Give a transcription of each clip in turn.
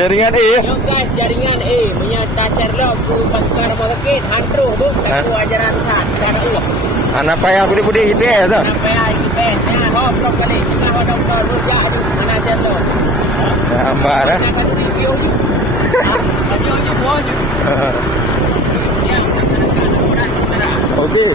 Jaringan E. Yo guys, jaringan E menyata Sherlock guru bakar malakit hantru bu satu ajaran kan cara ulah. Anak payah budi-budi IPS tu. Sampai ai kita ya ho blok kali kita ho doktor lu ya aju mana Sherlock. Gambar dah. Nak kadu video ni. Video ni buat je. Ya, nak. Okey.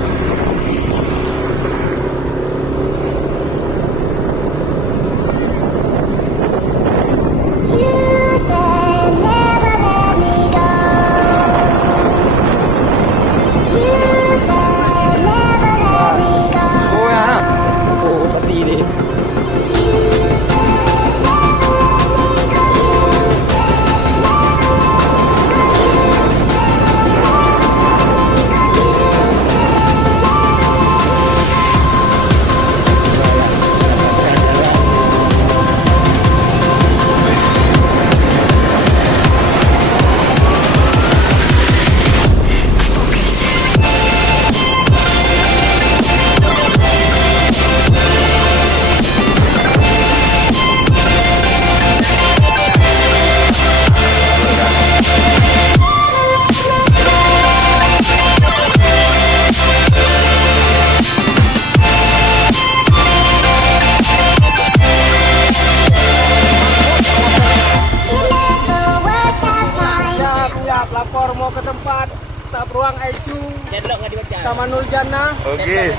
Lapor mau ke tempat staf ruang ICU Sherlock enggak dibaca. sama Nurjana. Okey.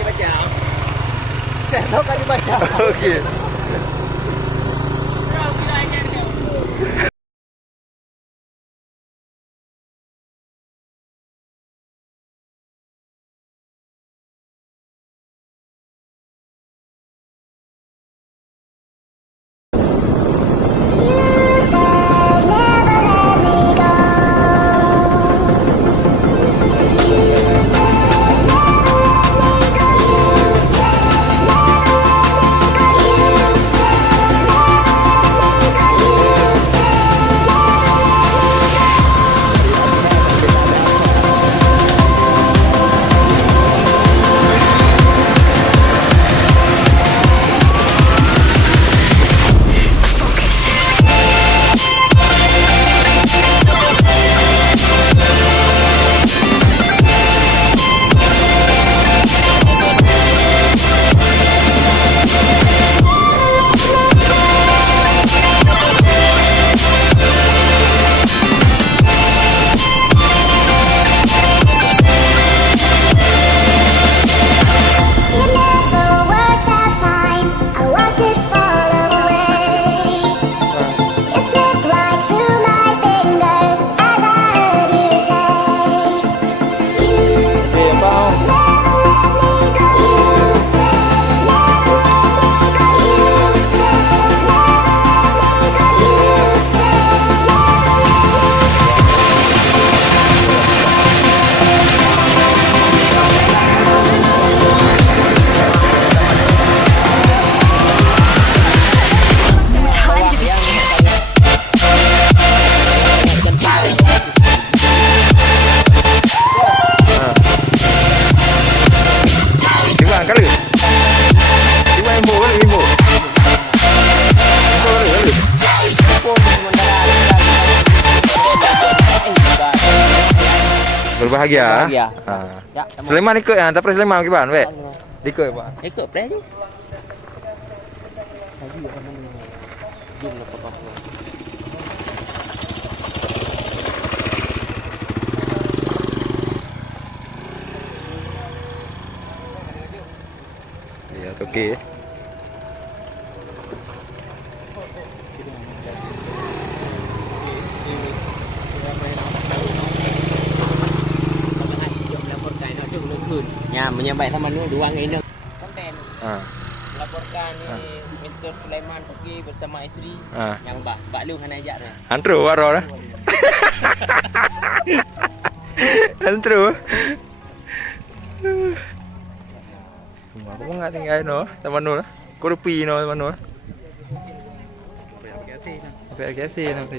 Sherlock kan dibaca. Okey. Berbahagia. Berbahagia. Ya, Sulaiman ikut ya, tapi Sulaiman ke ban, weh. Ikut, Pak. Ikut press je. Ya, okey. Ya, menyampai sama nu ruang ini. Konten. Laporkan ini Mr. Sulaiman pergi bersama isteri yang Mbak Lu kan ajak ni. Antru waro dah. Antru. Aku enggak tinggal no, sama nu lah. Korupi no sama nu. Apa yang nanti.